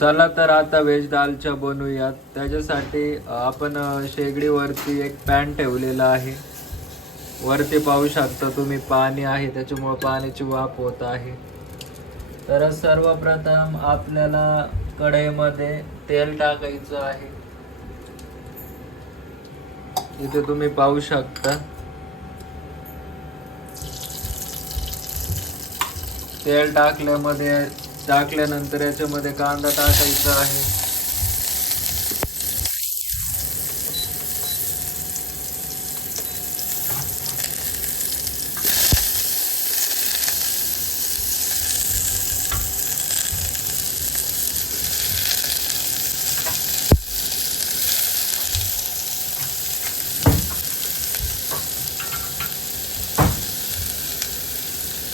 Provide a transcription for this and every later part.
चला तर आता व्हेज दालच्या बनवूयात. त्याच्यासाठी आपण शेगडीवरती एक पॅन ठेवलेला आहे. वरती पाहू शकता तुम्ही पाणी आहे, त्याच्यामुळे पाण्याची वाफ होत आहे. तर सर्वप्रथम आपल्याला कढईमध्ये तेल टाकायचं आहे. इथे तुम्ही पाहू शकता तेल टाकल्यानंतर याच्यामध्ये कांदा टाकायचा आहे.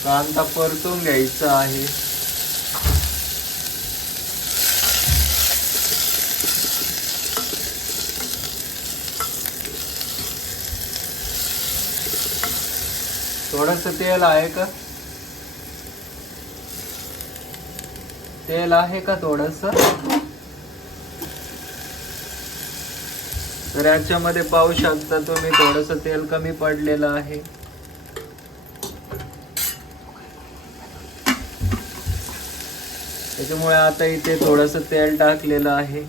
कांदा परतून घ्यायचा आहे. थोडस तेल आहे का? तेल आहे का थोडस? तर याच्यामध्ये पाहू शकता तुम्ही थोडस तेल कमी पडलेलं आहे. त्याच्यामुळे आता इथे थोडस तेल टाकलेलं आहे.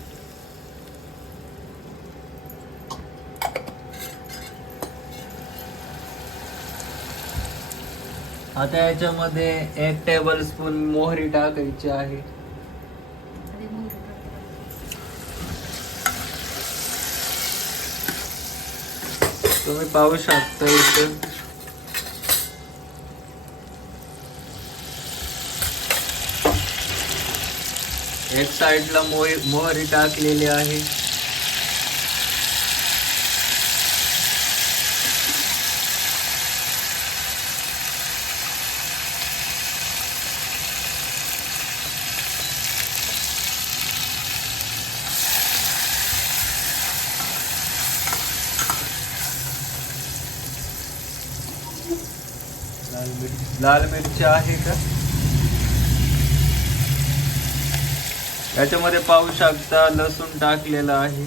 आता याच्यामध्ये 1 टेबलस्पून मोहरी टाकायची आहे. तुम्ही पाहू शकता इथे एक साइडला मोहरी टाकलेली आहे. लाल मिरची आहे का? याच्यामध्ये पाहू शकता लसूण टाकलेला आहे.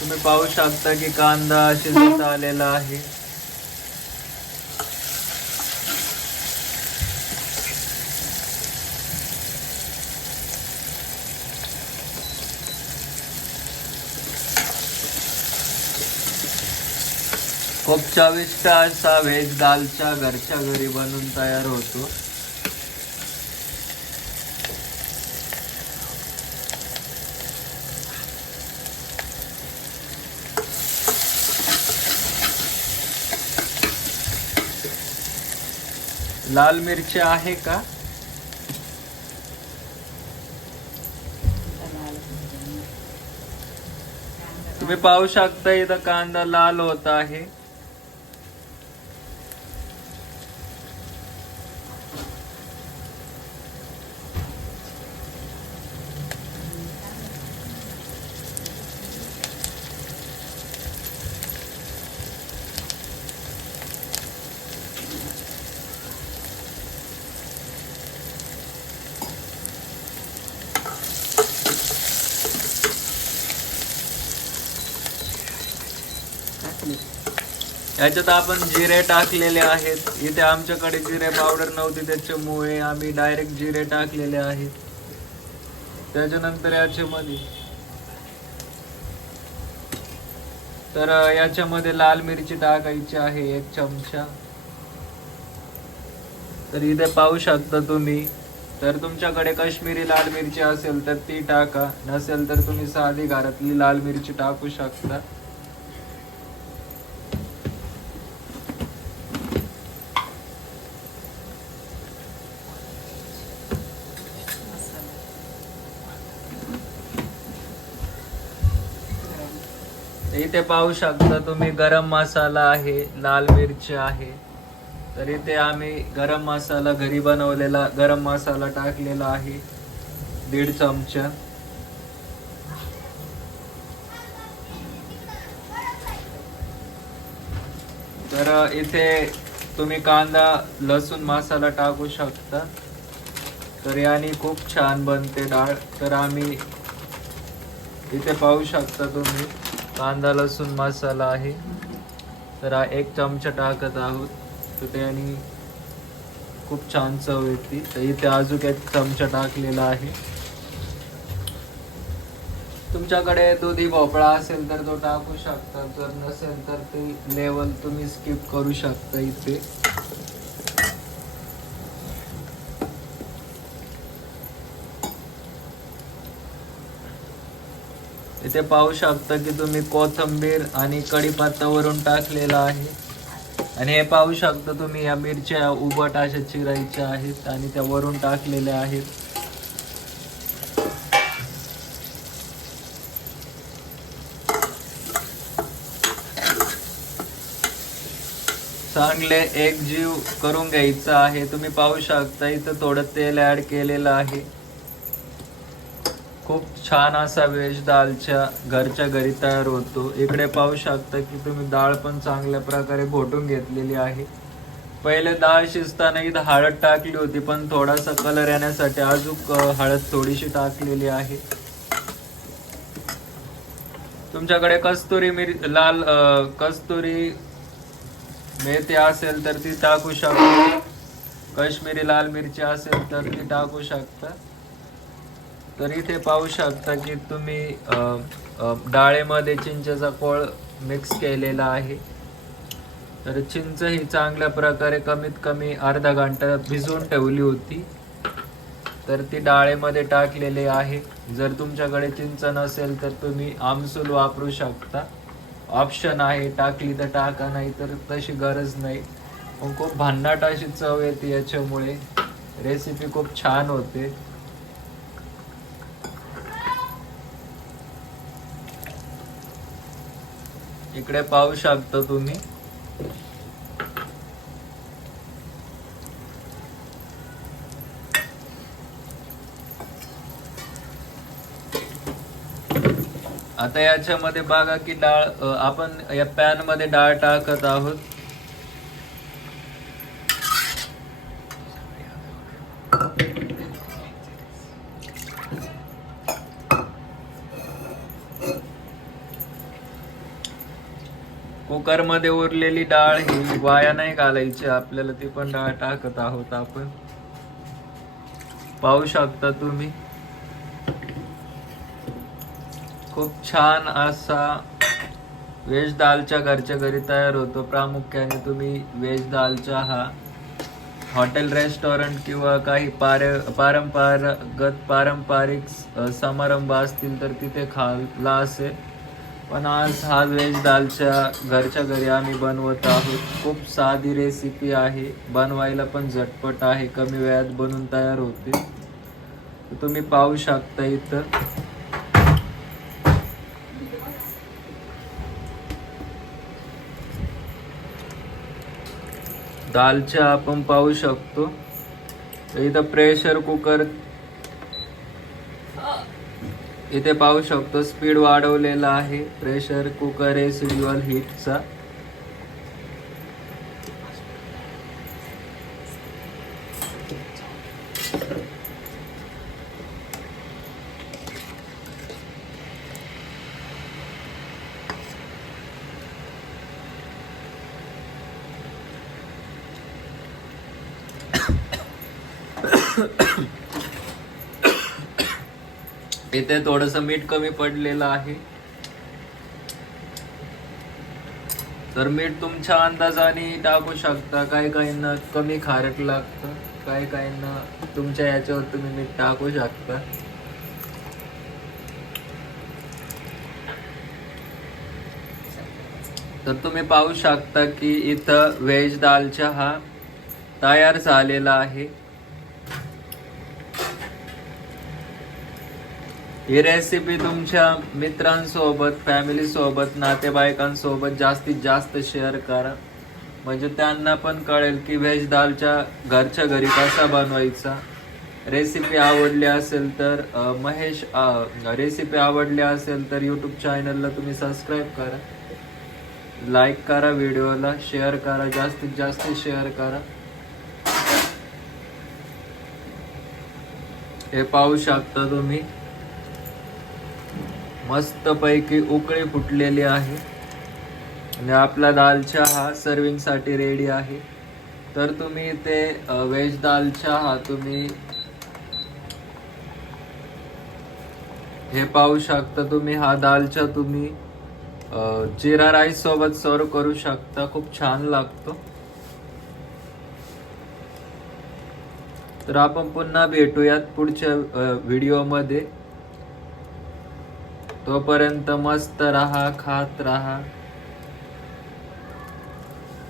तुम्ही पाहू शकता की कांदा शिजत आलेला आहे. खूप चविष्ट असा व्हेज दालच्या घरच्या घरी बनून तयार होतो. लाल मिरची आहे का? तुम्ही पाहू शकता इथं कांदा लाल होत आहे. याच्यात आपण जिरे टाकलेले आहेत. इथे आमच्याकडे जिरे पावडर नव्हती, त्याच्यामुळे आम्ही डायरेक्ट जिरे टाकलेले आहेत. त्याच्यानंतर याच्यामध्ये लाल मिरची टाकायची आहे 1 चमचा. तर इथे पाहू शकता तुम्ही. तर तुमच्याकडे काश्मीरी लाल मिरची असेल तर ती टाका, नसेल तर तुम्ही साधी घरातली लाल मिरची टाकू शकता. इथे पाहू शकता तुम्ही गरम मसाला आहे, लाल मिरची आहे. तर इथे आम्ही गरम मसाला घरी बनवलेला गरम मसाला टाकलेला आहे 1.5 चमचा. तर इथे तुम्ही कांदा लसूण मसाला टाकू शकता. तर याने खूप छान बनते डाळ. तर आम्ही इथे पाहू शकता तुम्ही कांदा लसूण मसाला आहे. तर हा 1 चमचा टाकत आहोत. तर त्याने खूप छान चव येते. तर इथे अजून 1 चमचा टाकलेला आहे. तुमच्याकडे दुधी भोपळा असेल तर तो टाकू शकता, जर नसेल तर ते लेवल तुम्ही स्किप करू शकता. इथे पाहू शकता की तुम्ही कोथिंबीर आणि कढीपत्ता वरून टाकलेला आहे. आणि हे पाहू शकता तुम्ही या मिरच्या उभट अशा चिरायच्या आहेत आणि त्या वरून टाकलेल्या आहेत. चांगले एकजीव करून घ्यायचं आहे. तुम्ही पाहू शकता इथं थोडं तेल ऍड केलेलं आहे. खूप छान असा व्हेज दालच्या घरच्या घरी तयार होतो. इकडे पाहू शकता की तुम्ही डाळ पण चांगल्या प्रकारे घोटून घेतलेली आहे. पहिले डाळ शिजताना इथं हळद टाकली होती, पण थोडासा कलर येण्यासाठी अजून हळद थोडीशी टाकलेली आहे. तुमच्याकडे कस्तुरी मेथी असेल तर ती टाकू शकता. काश्मीरी लाल मिरची असेल तर ती टाकू शकता. तर इथे पाहू शकता की तुम्ही डाळेमध्ये चिंचेचा कोळ मिक्स केलेला आहे. तर चिंच ही चांगल्या प्रकारे कमीत कमी अर्धा घंटा भिजवून ठेवली होती. तर ती डाळेमध्ये टाकलेली आहे. जर तुमच्याकडे चिंच नसेल तर तुम्ही आमसूल वापरू शकता. ऑप्शन आहे, टाकली तर टाका, नाही तर तशी गरज नाही. पण खूप भन्नाट अशी चव येते याच्यामुळे. रेसिपी खूप छान होते. इकडे पाहू शकता तुम्ही आता याच्यामध्ये बघा की डाळ आपण या पॅन मध्ये डाळ टाकत आहोत. कुकर मध्ये उरलेली डाळ ही वाया नाही घालायची आपल्याला, ती पण डाळ टाकत आहोत आपण. पाहू शकता तुम्ही खूप छान असा व्हेज दालच्या घरच्या घरी तयार होतो. प्रामुख्याने तुम्ही व्हेज दालचा हा हॉटेल रेस्टॉरंट किंवा काही पारंपरिक समारंभ असतील तर तिथे खाल्ला असेल. पण आज हा व्हेज दालच्या घरच्या घरी आम्ही बनवत आहोत. खूप साधी रेसिपी आहे, बनवायला पण झटपट आहे, कमी वेळात बनून तयार होते. तुम्ही पाहू शकता इथं दालच्या आपण पाहू शकतो. इथं प्रेशर कुकर इथे पाहू शकतो स्पीड वाढवलेला आहे. प्रेशर कुकर रेसिड्युअल हीटचा. इथे थोडस मीठ कमी पडलेलं आहे. तर मीठ तुमच्या अंदाजाने टाकू शकता. काही काहींना कमी खारट लागतं, काही काहींना तुमच्या याच्यावर तुम्ही मीठ टाकू शकता. तर तुम्ही पाहू शकता की इथं व्हेज दालचा हा तयार झालेला आहे. ही रेसिपी तुमच्या मित्रांसोबत, फॅमिली सोबत, नातेवाईकांसोबत जास्तीत जास्त शेअर करा. म्हणजे त्यांना पण कळेल की व्हेज दालच्या घरच्या घरी कसा बनवायचा. रेसिपी आवडली असेल तर रेसिपी आवडली असेल तर यूट्यूब चॅनलला तुम्ही सबस्क्राईब करा, लाईक करा व्हिडिओला, शेअर करा, जास्तीत जास्त शेअर करा. हे पाहू शकता तुम्ही, मस्त पैकी उकळी फुटलेली आहे आणि आपला दाल चहा सर्विंग साठी रेडी आहे. तर तुम्ही इथे व्हेज दाल चहा तुम्ही हे पाहू शकता. तुम्ही हा दाल चहा तुम्ही जिरा राईस सोबत सर्व करू शकता, खूप छान लागतो. तर आपण पुन्हा भेटूयात पुढच्या व्हिडिओमध्ये. तोपर्यंत मस्त राहा, खात राहा.